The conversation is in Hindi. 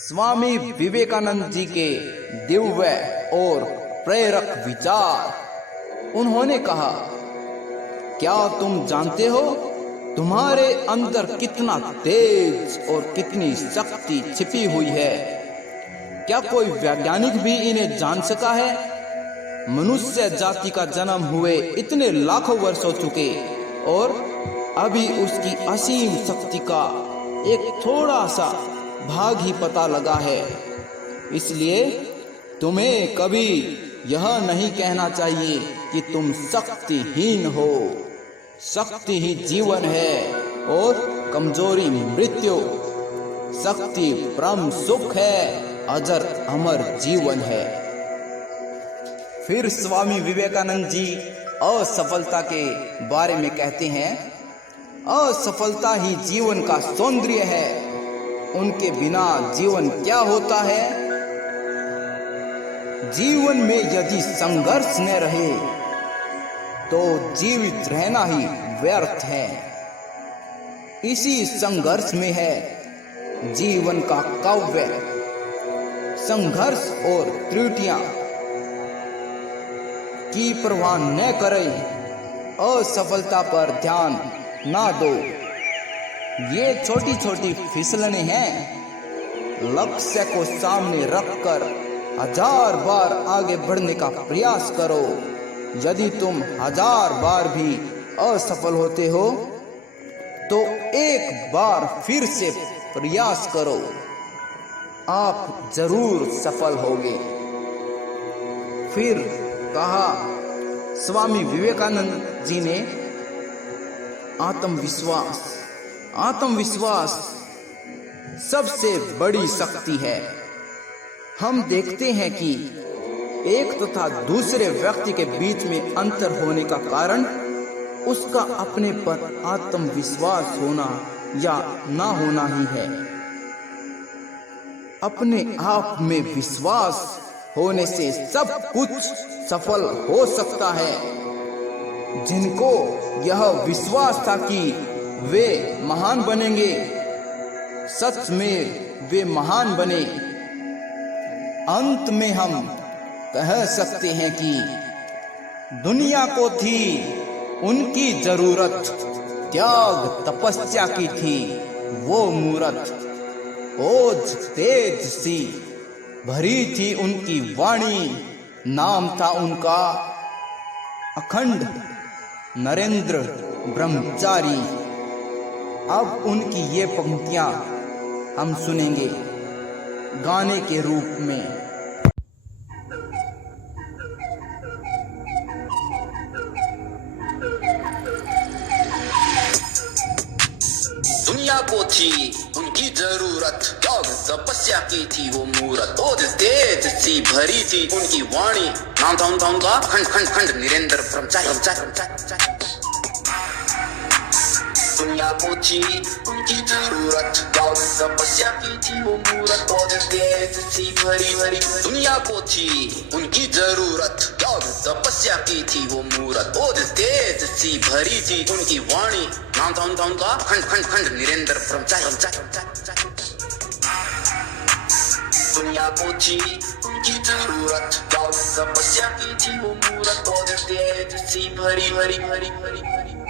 स्वामी विवेकानंद जी के दिव्य और प्रेरक विचार। उन्होंने कहा, क्या तुम जानते हो तुम्हारे अंदर कितना तेज और कितनी शक्ति छिपी हुई है? क्या कोई वैज्ञानिक भी इन्हें जान सका है? मनुष्य जाति का जन्म हुए इतने लाखों वर्ष हो चुके और अभी उसकी असीम शक्ति का एक थोड़ा सा भाग ही पता लगा है। इसलिए तुम्हें कभी यह नहीं कहना चाहिए कि तुम शक्तिहीन हो। शक्ति ही जीवन है और कमजोरी मृत्यु। शक्ति परम सुख है, अजर अमर जीवन है। फिर स्वामी विवेकानंद जी असफलता के बारे में कहते हैं, असफलता ही जीवन का सौंदर्य है। उनके बिना जीवन क्या होता है? जीवन में यदि संघर्ष न रहे तो जीवित रहना ही व्यर्थ है। इसी संघर्ष में है जीवन का काव्य। संघर्ष और त्रुटियां की परवाह न करें, असफलता पर ध्यान ना दो। ये छोटी छोटी फिसलने हैं। लक्ष्य को सामने रखकर 1000 बार आगे बढ़ने का प्रयास करो। यदि तुम 1000 बार भी असफल होते हो तो एक बार फिर से प्रयास करो, आप जरूर सफल होगे। फिर कहा स्वामी विवेकानंद जी ने, आत्मविश्वास। आत्मविश्वास सबसे बड़ी शक्ति है। हम देखते हैं कि एक तथा दूसरे व्यक्ति के बीच में अंतर होने का कारण उसका अपने पर आत्मविश्वास होना या ना होना ही है। अपने आप में विश्वास होने से सब कुछ सफल हो सकता है। जिनको यह विश्वास था कि वे महान बनेंगे, सच में वे महान बने। अंत में हम कह सकते हैं कि दुनिया को थी उनकी जरूरत, त्याग तपस्या की थी वो मूरत। ओज तेज सी भरी थी उनकी वाणी, नाम था उनका अखंड नरेंद्र ब्रह्मचारी। अब उनकी ये पंक्तियां हम सुनेंगे गाने के रूप में। दुनिया को थी उनकी जरूरत, त्याग तपस्या की थी वो मूरत। ओज तेज सी भरी थी उनकी वाणी, नाम था उनका खंड खंड खंड नरेंद्र ब्रह्मचारी। दुनिया को थी उनकी जरूरत, त्याग तपस्या की थी वो मूरत। ओज तेज सी भरी भरी। दुनिया को थी उनकी जरूरत, त्याग तपस्या की थी वो मूरत। ओज तेज सी भरी थी उनकी वाणी, नाम था उनका खंड खंड खंड नरेंद्र ब्रह्मचारी। दुनिया को थी उनकी जरूरत, त्याग तपस्या की थी वो मूरत। ओज तेज सी भरी भरी भरी भरी भरी।